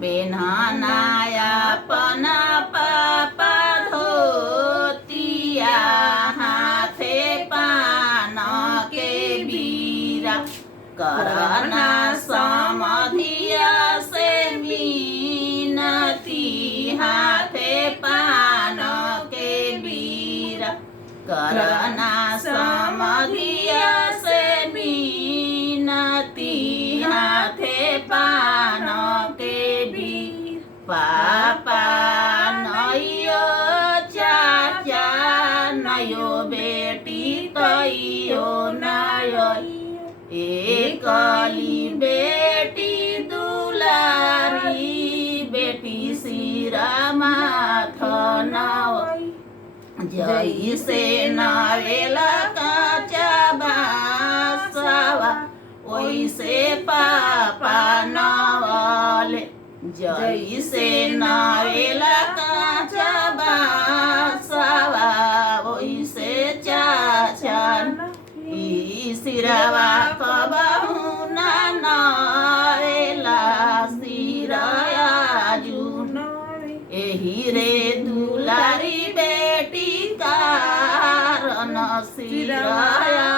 पेन्हनाया पना पापा धोतिया हाथे पान के बीरा करना समधिया से मीनती हाथे पान के बीरा करना समधिया से मीनती हाथे पान के बीर पापा नयो चाचा नयो बेटी तयो नयो एकली बेटी दुलारी बेटी सिरा माथ नवई जैसे नवेला काचा बासवा वैसे पापा नवले जैसे नवेला काचा बासवा वैसे चाचा सिरवा कबहू ना नवेला सिरायाजू एही रे दुलारी बेटी कारण सिराया